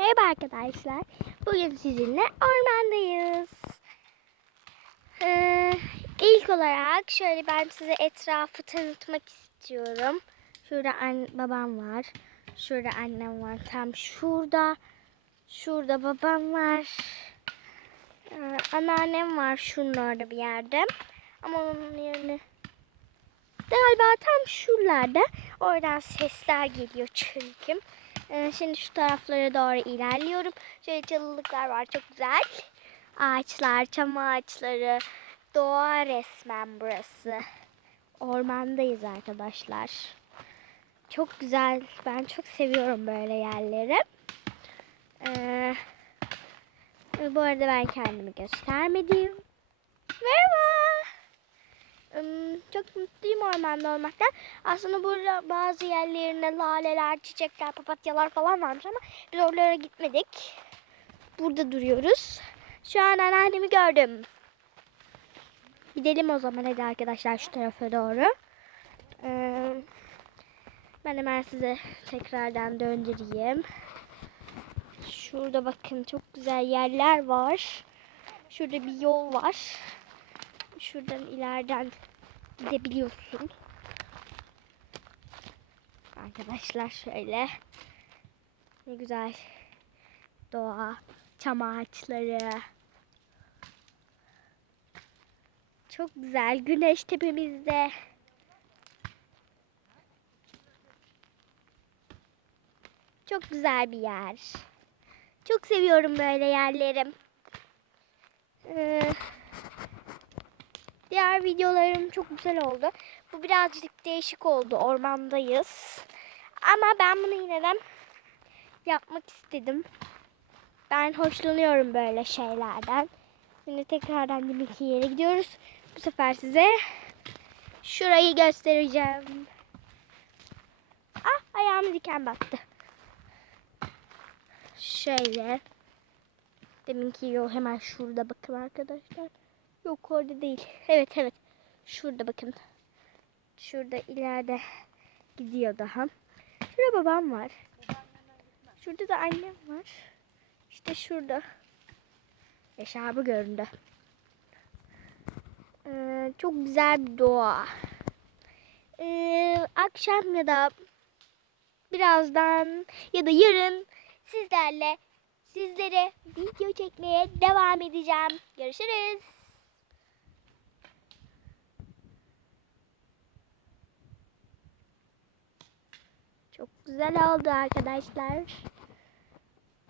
Merhaba arkadaşlar. Bugün sizinle ormandayız. Ee, ilk olarak şöyle ben size etrafı tanıtmak istiyorum. Şurada an babam var. Şurada annem var. Tam şurada. Şurada babam var. Ee, anneannem var şunun orada bir yerde. Ama onun yerini galiba tam şuralarda. Oradan sesler geliyor çünkü. Ee, şimdi şu taraflara doğru ilerliyorum. Şöyle çalılıklar var çok güzel. Ağaçlar, çam ağaçları. Doğa resmen burası. Ormandayız arkadaşlar. Çok güzel. Ben çok seviyorum böyle yerleri. Ee, bu arada ben kendimi göstermedim. Merhaba. Çok mutluyum ormanda olmaktan. Aslında burada bazı yerlerinde laleler, çiçekler, papatyalar falan varmış ama biz oralara gitmedik. Burada duruyoruz. Şu an anneannemi gördüm. Gidelim o zaman hadi arkadaşlar şu tarafa doğru. Ee, ben hemen size tekrardan döndüreyim. Şurada bakın çok güzel yerler var. Şurada bir yol var. Şuradan ileriden gidebiliyorsun. Arkadaşlar şöyle. Ne güzel doğa, çam ağaçları. Çok güzel. Güneş tepemizde. Çok güzel bir yer. Çok seviyorum böyle yerlerim. Ee, Diğer videolarım çok güzel oldu. Bu birazcık değişik oldu. Ormandayız. Ama ben bunu yine de yapmak istedim. Ben hoşlanıyorum böyle şeylerden. Şimdi tekrardan deminki yere gidiyoruz. Bu sefer size şurayı göstereceğim. Ah ayağımı diken battı. Şöyle. Deminki yol hemen şurada bakın arkadaşlar. Yok orada değil. Evet evet. Şurada bakın. Şurada ileride gidiyor daha. Şurada babam var. Şurada da annem var. İşte şurada. Eşarbı göründü. Ee, çok güzel bir doğa. Ee, akşam ya da birazdan ya da yarın sizlerle sizlere video çekmeye devam edeceğim. Görüşürüz. Çok güzel oldu arkadaşlar.